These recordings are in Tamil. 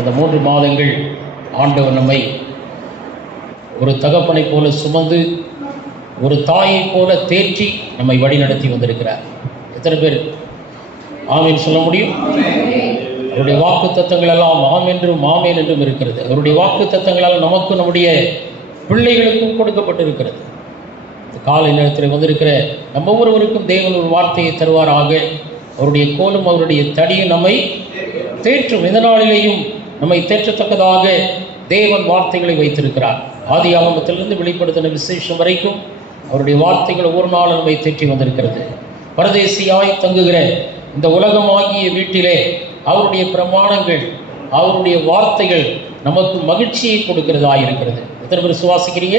கடந்த மூன்று மாதங்கள் ஆண்டவர் நம்மை ஒரு தகப்பனைப் போல சுமந்து ஒரு தாயைப் போல தேற்றி நம்மை வழிநடத்தி வந்திருக்கிறார். எத்தனை பேர் ஆமீன் சொல்ல முடியும்? அவருடைய வாக்கு தத்தங்கள் எல்லாம் ஆம் என்றும் ஆமேன் என்றும் இருக்கிறது. அவருடைய வாக்கு தத்தங்களால் நமக்கும் நம்முடைய பிள்ளைகளுக்கும் கொடுக்கப்பட்டிருக்கிறது. காலை நேரத்தில் வந்திருக்கிற நம்ம ஒருவருக்கும் தேவன் ஒரு வார்த்தையை தருவாராக. அவருடைய கோலும் அவருடைய தடியும் நம்மை தேற்றும். இதனாலேயும் நாளிலேயும் நம்மை தேற்றத்தக்கதாக தேவன் வார்த்தைகளை வைத்திருக்கிறார். ஆதி ஆகமத்திலிருந்து வெளிப்படுத்தின விசேஷம் வரைக்கும் அவருடைய வார்த்தைகள் ஒவ்வொரு நாளும் நம்மை தேற்றி வந்திருக்கிறது. பரதேசியாய் தங்குகிற இந்த உலகமாகிய வீட்டிலே அவருடைய பிரமாணங்கள் அவருடைய வார்த்தைகள் நமக்கு மகிழ்ச்சியை கொடுக்கிறதா இருக்கிறது. எத்தனை பேர் சுவாசிக்கிறீங்க?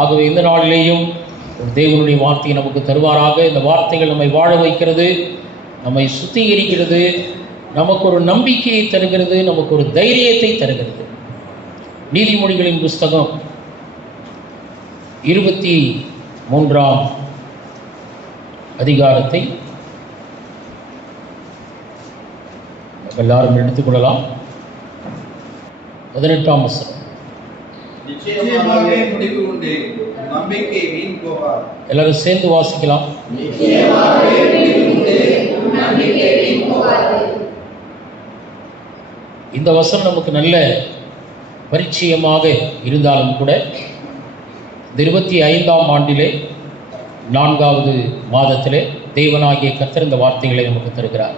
ஆகவே இந்த நாளிலேயும் தேவனுடைய வார்த்தையை நமக்கு தருவாராக. இந்த வார்த்தைகள் நம்மை வாழ வைக்கிறது நம்மை சுத்திகரிக்கிறது நமக்கு ஒரு நம்பிக்கையை தருகிறது நமக்கு ஒரு தைரியத்தை தருகிறது. நீதிமொழிகளின் புஸ்தகம் இருபத்தி மூன்றாம் அதிகாரத்தை எல்லாரும் எடுத்துக்கொள்ளலாம் பதினெட்டாம் வசனம். எல்லாரும் சேர்ந்து வாசிக்கலாம். இந்த வசனம் நமக்கு நல்ல பரிச்சயமாக இருந்தாலும் கூட இந்த இருபத்தி ஐந்தாம் ஆண்டிலே நான்காவது மாதத்திலே தேவனாகிய கத்திருந்த இந்த வார்த்தைகளை நமக்கு தருகிறார்.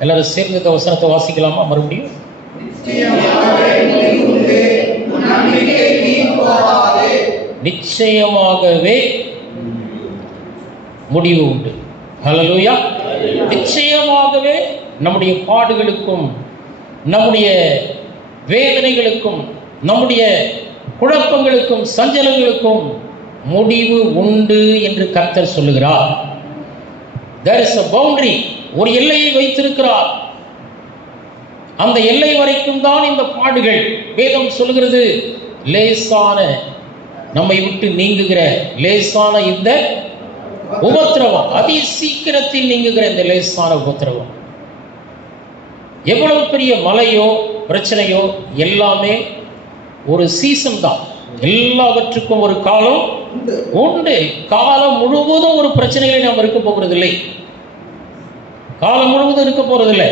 எல்லாரும் சேர்ந்து இந்த வசனத்தை வாசிக்கலாமா மறுபடியும்? நிச்சயமாகவே முடிவு உண்டு. ஹalleluya நிச்சயமாகவே நம்முடைய பாடுகளுக்கும் நம்முடைய வேதனைகளுக்கும் நம்முடைய குழப்பங்களுக்கும் சஞ்சலங்களுக்கும் முடிவு உண்டு என்று கர்த்தர் சொல்லுகிறார். There இஸ் அ பவுண்டரி ஒரு எல்லையை வைத்திருக்கிறார். அந்த எல்லை வரைக்கும் தான் இந்த பாடுகள். வேதம் சொல்கிறது லேசான நம்மை விட்டு நீங்குகிற லேசான இந்த உபத்திரவம். அதி சீக்கிரத்தில் நீங்குகிற இந்த லேசான உபத்திரவம். எவ்வளவு பெரிய மலையோ பிரச்சனையோ எல்லாமே ஒரு சீசன் தான். எல்லாவற்றுக்கும் ஒரு காலம் உண்டு. காலம் முழுவதும் ஒரு பிரச்சனைகளை நாம் இருக்க போகிறதில்லை. காலம் முழுவதும் இருக்க போறதில்லை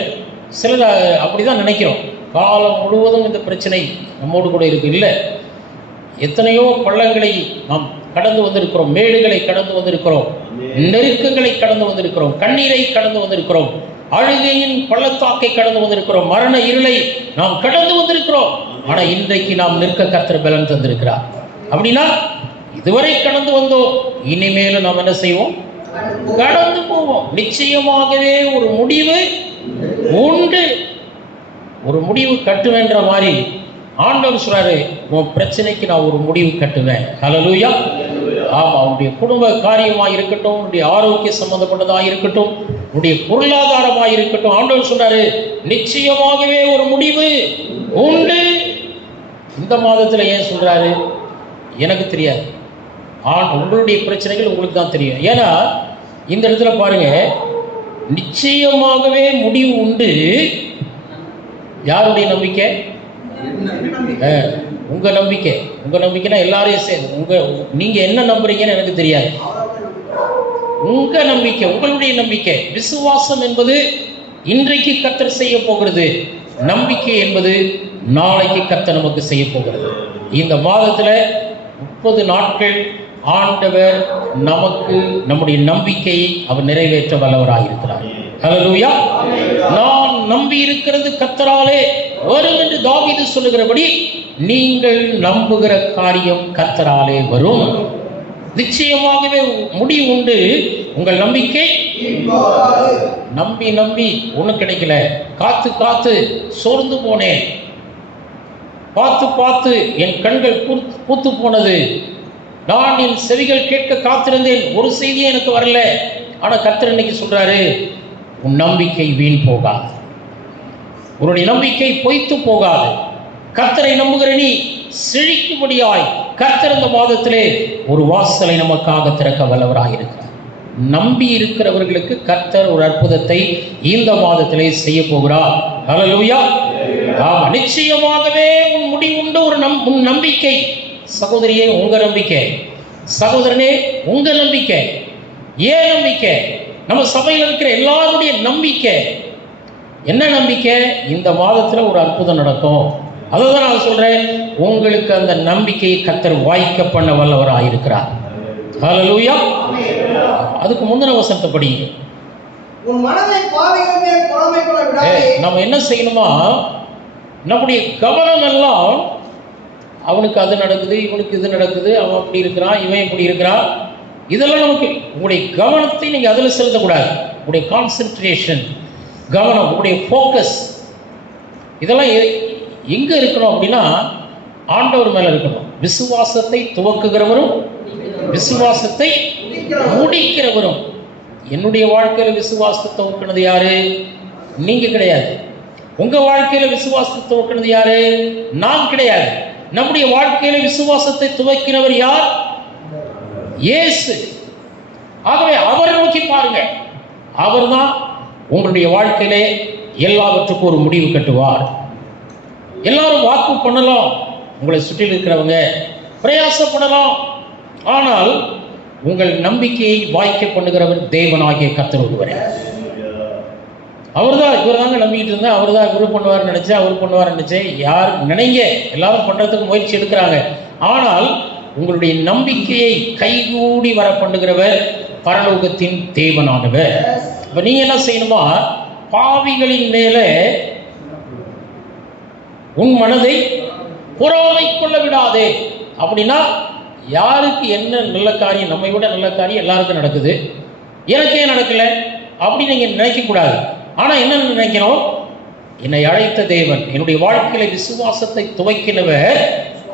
சிலர் அஹ், அப்படிதான் நினைக்கிறோம். காலம் முழுவதும் இந்த பிரச்சனை நம்மோடு கூட இருக்கு. இல்லை. எத்தனையோ பள்ளங்களை நாம் கடந்து வந்திருக்கிறோம். மேடுகளை கடந்து வந்திருக்கிறோம். நெருக்கங்களை கடந்து வந்திருக்கிறோம். கண்ணீரை கடந்து வந்திருக்கிறோம். அழுகையின் பள்ளத்தாக்கை கடந்து வந்திருக்கிறோம். மரண இருளை நாம் கடந்து வந்திருக்கிறோம். ஆனா இன்றைக்கு நாம் நிற்க கர்த்தர் பலன் தந்திருக்கிறார். அப்படின்னா இதுவரை கடந்து வந்தோம். இனிமேலும் நாம் என்ன செய்வோம்? கடந்து போவோம். நிச்சயமாகவே ஒரு முடிவு உண்டு. ஒரு முடிவு கட்டுவேன்ற மாதிரி ஆண்டவர் சொல்றாரு உன் பிரச்சனைக்கு நான் ஒரு முடிவு கட்டுவேன். ஹலலூயா ஆமா அவனுடைய குடும்ப காரியமாக இருக்கட்டும் அவனுடைய ஆரோக்கிய சம்பந்தப்பட்டதாக இருக்கட்டும் உன்னுடைய பொருளாதாரமாக இருக்கட்டும். ஆண்டவர் சொன்னாரு நிச்சயமாகவே ஒரு முடிவு உண்டு. இந்த மாதத்தில் ஏன் சொல்றாரு? எனக்கு தெரியாது. ஆண் உங்களுடைய பிரச்சனைகள் உங்களுக்கு தான் தெரியும். ஏன்னா இந்த இடத்துல பாருங்க நிச்சயமாகவே முடிவு உண்டு. யாருடைய நம்பிக்கை? உங்க நம்பிக்கை. உங்க நம்பிக்கைனா எல்லாரையும் சேர்ந்து உங்க நீங்க என்ன நம்புறீங்கன்னு எனக்கு தெரியாது. உங்க நம்பிக்கை உங்களுடைய நம்பிக்கை. விசுவாசம் என்பது இன்றைக்கு கத்தர் செய்ய போகிறது. நம்பிக்கை என்பது நாளைக்கு கத்தர் நமக்கு செய்ய போகிறது. இந்த மாதத்துல முப்பது நாட்கள் ஆண்டவர் நமக்கு நம்முடைய நம்பிக்கையை அவர் நிறைவேற்ற வல்லவராக இருக்கிறார். ஹலோயா நான் நம்பி இருக்கிறது கத்தராலே வரும் என்று தாவிது சொல்லுகிறபடி நீங்கள் நம்புகிற காரியம் கத்தராலே வரும். நிச்சயமாகவே முடிவு உண்டு. உங்கள் நம்பிக்கை? நம்பி நம்பி. ஒன்றும் கிடைக்கல. காத்து காத்து. சோர்ந்து போனேன். பார்த்து பார்த்து என் கண்கள் பூத்து போனது. நான் என் செவிகள் கேட்க காத்திருந்தேன். ஒரு செய்தியே எனக்கு வரல. ஆனால் கத்தர் இன்னைக்கு சொல்றாரு உன் நம்பிக்கை வீண் போகாது. உன்னுடைய நம்பிக்கை பொய்த்து போகாது. கத்தரை நம்புகிற நீ செழிக்கும்படியாய் கர்த்தர் இந்த மாதத்திலே ஒரு வாசலை நமக்காக திறக்க வல்லவராயிருக்கிறார் நம்பி இருக்கிறவர்களுக்கு கர்த்தர் ஒரு அற்புதத்தை இந்த மாதத்திலே செய்ய போகிறார். ஹalleluya ஆமா நிச்சயமாகவே உன் முடிவுண்டு ஒரு நம் உன் நம்பிக்கை. சகோதரியே உங்க நம்பிக்கை. சகோதரனே உங்க நம்பிக்கை. ஏன் நம்பிக்கை? நம்ம சபையில் இருக்கிற எல்லாருடைய நம்பிக்கை. என்ன நம்பிக்கை? இந்த மாதத்துல ஒரு அற்புதம் நடக்கும். அதுதான் நான் சொல்றேன். உங்களுக்கு அந்த நம்பிக்கையை கத்தர் வாய்க்க பண்ண வல்லவராக இருக்கிறார். ஹalleluya. அதுக்கு முந்தின வசனத்தை படிங்க உன் மனதை பாவிகள் மேல் பொறாமை கொள்ள ஏய், விடாதே நம்ம என்ன செய்யணுமா? நம்முடைய கவனம் எல்லாம் அவனுக்கு அது நடக்குது இவனுக்கு இது நடக்குது அவன் அப்படி இருக்கிறான் இவன் இப்படி இருக்கிறான். இதெல்லாம் நமக்கு உங்களுடைய கவனத்தை நீங்கள் அதில் செலுத்தக்கூடாது. உங்களுடைய கான்சென்ட்ரேஷன் கவனம் உங்களுடைய ஃபோக்கஸ் இதெல்லாம் எங்க இருக்கணும் அப்படின்னா ஆண்டவர் மேல இருக்கணும். விசுவாசத்தை துவக்குகிறவரும் விசுவாசத்தை முடிக்கிறவரும். என்னுடைய வாழ்க்கையில விசுவாசத்தை துவக்கினது யாரு? நீங்க கிடையாது. உங்க வாழ்க்கையில விசுவாசத்தை துவக்கினது யாரு? நான் கிடையாது. நம்முடைய வாழ்க்கையில விசுவாசத்தை துவக்கினவர் யார்? இயேசு. ஆகவே அவரை நோக்கி பாருங்க. அவர்தான் உங்களுடைய வாழ்க்கையிலே எல்லாவற்றுக்கும் ஒரு முடிவு கட்டுவார். எல்லாரும் வாக்கு பண்ணலாம். உங்களை சுற்றி இருக்கிறவங்க பிரயாசப்படலாம். ஆனால் உங்கள் நம்பிக்கையை வாய்க்க பண்ணுகிறவர் தேவனாகிய கத்தர் ஒருவர். அவர் தான் இவர் தாங்க நம்பிக்கிட்டு இருந்தேன். அவர் தான் இவர் பண்ணுவார் நினைச்சேன் அவர் பண்ணுவார் நினைச்சேன். யார் நினைங்க எல்லாரும் பண்றதுக்கு முயற்சி எடுக்கிறாங்க. ஆனால் உங்களுடைய நம்பிக்கையை கைகூடி வர பண்ணுகிறவர் பரலோகத்தின் தேவனானவர். இப்போ நீங்க என்ன செய்யணுமா? பாவிகளின் மேலே உன் மனதை பொறாமை கொள்ள விடாதே. அப்படின்னா யாருக்கு என்ன நல்ல காரியம் நம்மை விட நல்ல காரியம் எல்லாருக்கும் நடக்குது. எனக்கே நடக்கல அப்படி நீங்கள் நினைக்கக்கூடாது. ஆனால் என்ன நினைக்கணும் என்னை அழைத்த தேவன் என்னுடைய வாழ்க்கையில விசுவாசத்தை துவைக்கிறவர்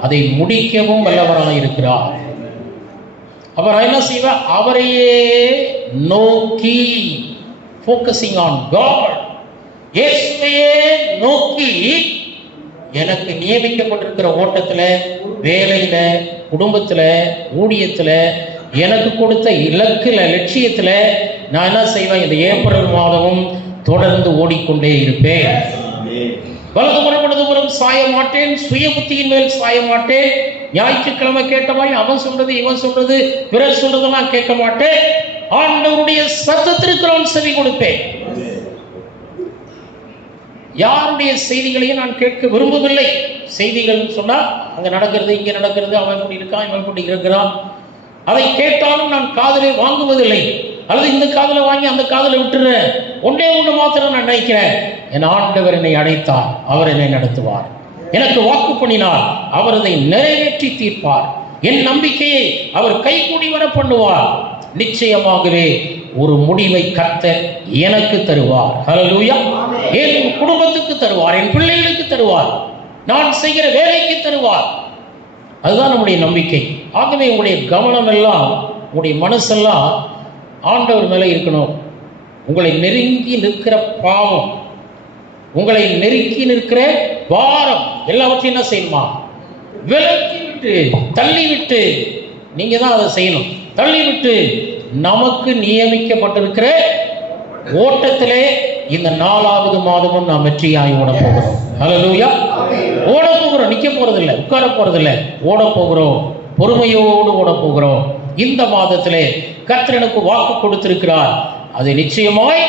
அதை முடிக்கவும் வல்லவராக இருக்கிறார். அவர் என்ன செய்வேன் அவரையே நோக்கி ஃபோக்கஸிங் ஆன் காட் இயேசுவையே நோக்கி எனக்கு நியமிக்கப்பட்டிருக்கிற ஓட்டத்துல வேலையில குடும்பத்துல ஊழியத்துல எனக்கு கொடுத்த இலக்குல லட்சியத்துல நான் என்ன செய்வேன்? இந்த ஏப்ரல் மாதமும் தொடர்ந்து ஓடிக்கொண்டே இருப்பேன். வலதுபுறம் இடதுபுறம் சாய மாட்டேன். சுய புத்தியின் மேல் சாய மாட்டேன். ஞாயிற்றுக்கிழமை கேட்ட மாதிரி அவன் சொல்றது இவன் சொல்றது பிறர் சொல்றதெல்லாம் கேட்க மாட்டேன். ஆண்டவருடைய சத்தத்திற்கு நான் செவி கொடுப்பேன். யாருடைய செய்திகளையும் நான் கேட்க விரும்பவில்லை செய்திகள் சொன்னால் அங்கே நடக்கிறது இங்கே நடக்கிறது அவன் இப்படி இருக்கான் இவன் இப்படி இருக்கிறான். அதை கேட்டாலும் நான் காதலை வாங்குவதில்லை. அல்லது இந்த காதலை வாங்கி அந்த காதலை விட்டுறேன் ஒன்றே ஒன்று மாத்திரம் நான் நினைக்கிறேன். என் ஆண்டவர் என்னை அழைத்தார் அவர் என்னை நடத்துவார். எனக்கு வாக்கு பண்ணினார் அவர் அதை நிறைவேற்றி தீர்ப்பார். என் நம்பிக்கையை அவர் கைகூடி வர பண்ணுவார். நிச்சயமாகவே ஒரு முடிவை கத்த எனக்கு தருவார். ஹalleluya என் குடும்பத்துக்கு தருவார். என் பிள்ளைகளுக்கு தருவார். நான் செய்கிற வேலைக்கு தருவார். அதுதான் நம்முடைய நம்பிக்கை. ஆகவே உங்களுடைய கவனம் எல்லாம் உங்களுடைய மனசெல்லாம் ஆண்டவர் மேலே இருக்கணும். உங்களை நெருங்கி நிற்கிற பாவம் உங்களை நெருக்கி நிற்கிற பாரம் எல்லாவற்றையும் என்ன செய்யணுமா விலக்கி விட்டு தள்ளி விட்டு நீங்க தான் அதை செய்யணும். தள்ளி விட்டு நமக்கு நியமிக்கப்பட்டிருக்கிற ஓட்டத்திலே இந்த நாலாவது மாதமும் நாம் வெற்றியாய் ஓட போகிறோம் ஹalleluya ஓட போகிறோம். நிக்க போறது இல்ல உட்கார போறது இல்ல ஓட போகிறோம். பொறுமையோடு ஓட போகிறோம். இந்த மாதத்திலே கர்த்தர் எனக்கு வாக்கு கொடுத்திருக்கிறார். அதை நிச்சயமாய்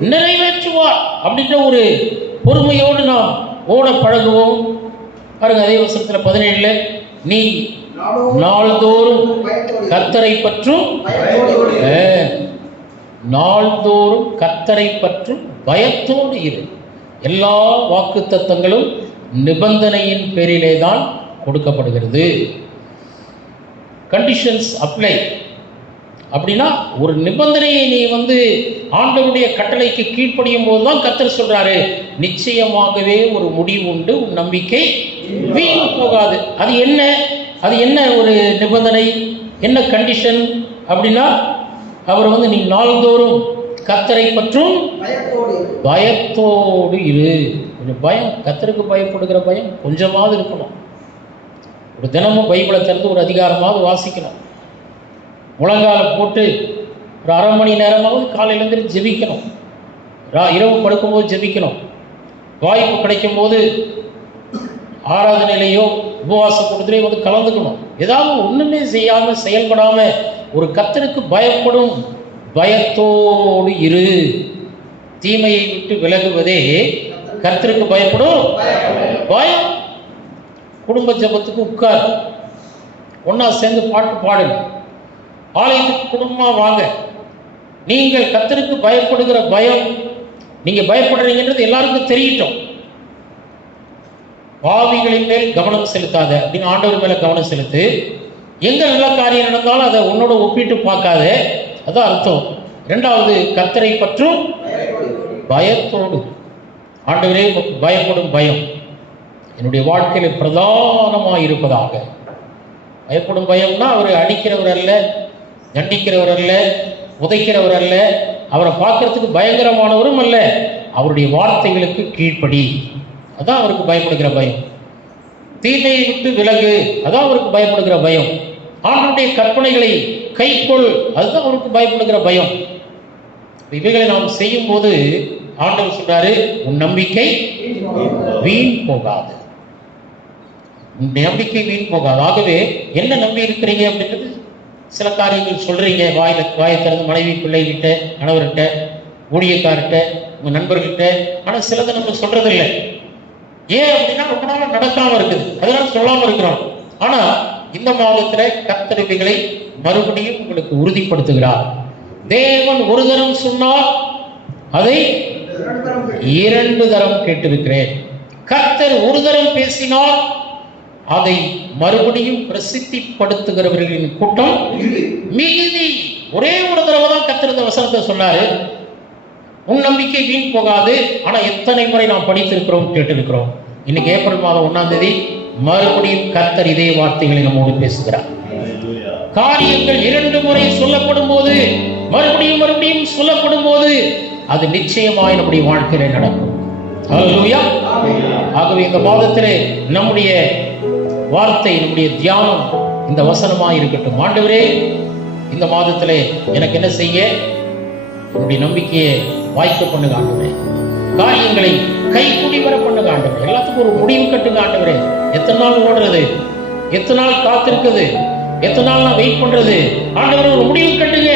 நிறைவேற்றுவார் அப்படின்ற ஒரு பொறுமையோடு நாம் ஓட பழகுவோம். பாருங்க அதே வசனத்துல பதினேழுல நீ நாள்தோறும் கர்த்தரை பற்றும் நாள்தோறும் கர்த்தரை பற்றும் பயத்தோடு இரு. எல்லா வாக்குத்தத்தங்களும் நிபந்தனையின் பேரிலே தான் கொடுக்கப்படுகிறது. கண்டிஷன்ஸ் அப்ளை அப்படின்னா ஒரு நிபந்தனையை நீ வந்து ஆண்டவருடைய கட்டளைக்கு கீழ்ப்படியும் போது தான் கத்தர் சொல்றாரு. நிச்சயமாகவே ஒரு முடிவு உண்டு உன் நம்பிக்கை வீண் போகாது. அது என்ன? அது என்ன ஒரு நிபந்தனை? என்ன கண்டிஷன் அப்படின்னா அவர் வந்து நீ நாள்தோறும் கத்தரை பற்றும் பயத்தோடு இரு. கொஞ்சம் பயம். கத்தருக்கு பயப்படுகிற பயம் கொஞ்சமாவது இருக்கணும். ஒரு தினமும் பைபிளை திறந்து ஒரு அதிகாரமாவது வாசிக்கணும். முழங்கால போட்டு ஒரு அரை மணி நேரமாவது காலையில இருந்து ஜெபிக்கணும். இரவு படுக்கும்போது ஜெபிக்கணும். வாய்ப்பு கிடைக்கும் போது ஆராதனையிலையோ உபவாச கூட்டத்திலேயோ வந்து கலந்துக்கணும். ஏதாவது ஒன்றுமே செய்யாமல் செயல்படாமல் ஒரு கத்தருக்கு பயப்படும் பயத்தோடு இரு. தீமையை விட்டு விலகுவதே கர்த்தருக்கு பயப்படும் பயம். குடும்ப ஜபத்துக்கு உட்கார். ஒன்றா சேர்ந்து பாட்டு பாடுங்க. ஆலயத்துக்கு குடும்பமா வாங்க. நீங்கள் கத்தருக்கு பயப்படுகிற பயம் நீங்க பயப்படுறீங்கன்றது எல்லாருக்கும் தெரியட்டும். பாவிகளின் மேல் கவனம் செலுத்தாத அப்படின்னு ஆண்டவர் மேல கவனம் செலுத்து எங்கே நல்ல காரியம் நடந்தாலும் அதை உன்னோட ஒப்பிட்டு பார்க்காத. அதான் அர்த்தம். ரெண்டாவது கத்தரை பற்றும் பயத்தோடு. ஆண்டவரே பயப்படும் பயம். என்னுடைய வாழ்க்கையில் பிரதானமாக இருப்பதாக. பயப்படும் பயம்னா அவர் அடிக்கிறவர் அல்ல தண்டிக்கிறவர் அல்ல உதைக்கிறவர் அல்ல அவரை பார்க்கறதுக்கு பயங்கரமானவரும் அல்ல. அவருடைய வார்த்தைகளுக்கு கீழ்ப்படி. அதான் அவருக்கு பயப்படுகிற பயம். தீமையை விட்டு விலகு அதான் அவருக்கு பயப்படுகிற பயம். ஆண்டனுடைய கற்பனைகளை கைக்கொள் அதுதான் அவருக்கு பயப்படுகிற பயம். இவைகளை நாம் செய்யும் போது ஆண்டவர் சொல்றாரு உன் நம்பிக்கை வீண் போகாது. உன் நம்பிக்கை வீண் போகாது. ஆகவே என்ன நம்பி இருக்கிறீங்க அப்படின்றது சில காரியங்கள் சொல்றீங்க. வாயில வாயை திறந்து மனைவி பிள்ளைகிட்ட கணவர்கிட்ட ஊழியக்கார்கிட்ட உங்க நண்பர்கிட்ட ஆனா சிலதை நம்ம சொல்றதில்லை. ஏன் அப்படின்னா ரொம்ப நாள் நடக்காம இருக்குது. அதனால சொல்லாம இருக்கிறோம். ஆனா இந்த மாதத்துல கத்தரிவைகளை மறுபடியும் உங்களுக்கு உறுதிப்படுத்துகிறார். தேவன் ஒரு தரம் சொன்னால் அதை இரண்டு தரம் கேட்டிருக்கிறேன். கர்த்தர் ஒரு தரம் பேசினால் அதை மறுபடியும் பிரசித்திப்படுத்துகிறவர்களின் கூட்டம் மிகுதி ஒரே ஒரு தடவை தான் கர்த்தர் இந்த வசனத்தை சொன்னாரு. உன் நம்பிக்கை வீண் போகாது. ஆனா எத்தனை முறை நாம் படித்திருக்கிறோம் கேட்டிருக்கிறோம். இன்னைக்கு ஏப்ரல் மாதம் ஒண்ணாம் தேதி மறுபடியும் கர்த்தர் இதே வார்த்தைகளை நம்மோடு பேசுகிறார். காரியங்கள் இரண்டு முறை சொல்லப்படும் போது மறுபடியும் மறுபடியும் சொல்லப்படும் போது அது நிச்சயமாய் நம்முடைய வாழ்க்கையில நடக்கும். ஆகவே இந்த மாதத்திலே நம்முடைய வார்த்தை நம்முடைய தியானம் இந்த வசனமாய் இருக்கட்டும். ஆண்டவரே இந்த மாதத்திலே எனக்கு என்ன செய்ய? என்னுடைய நம்பிக்கையை வாய்க்க பண்ணுங்க ஆண்டவரே காரியங்களை கை கூடி வர பண்ணுங்க ஆண்டவரே எல்லாத்துக்கும் ஒரு முடிவு கட்டுங்க ஆண்டவரே எத்தனை நாள் ஓடுறது? எத்தனை நாள் காத்திருக்குது எத்தனை நாள் நான் வெயிட் பண்றது? ஆண்டவரே ஒரு முடிவு கட்டுங்க.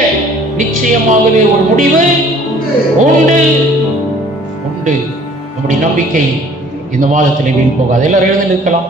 நிச்சயமாகவே ஒரு முடிவு உண்டு. உண்டு. நம்முடைய நம்பிக்கை இந்த மாதத்தில் வீண் போகாது. எல்லாரும் எழுந்து நிற்கலாம்.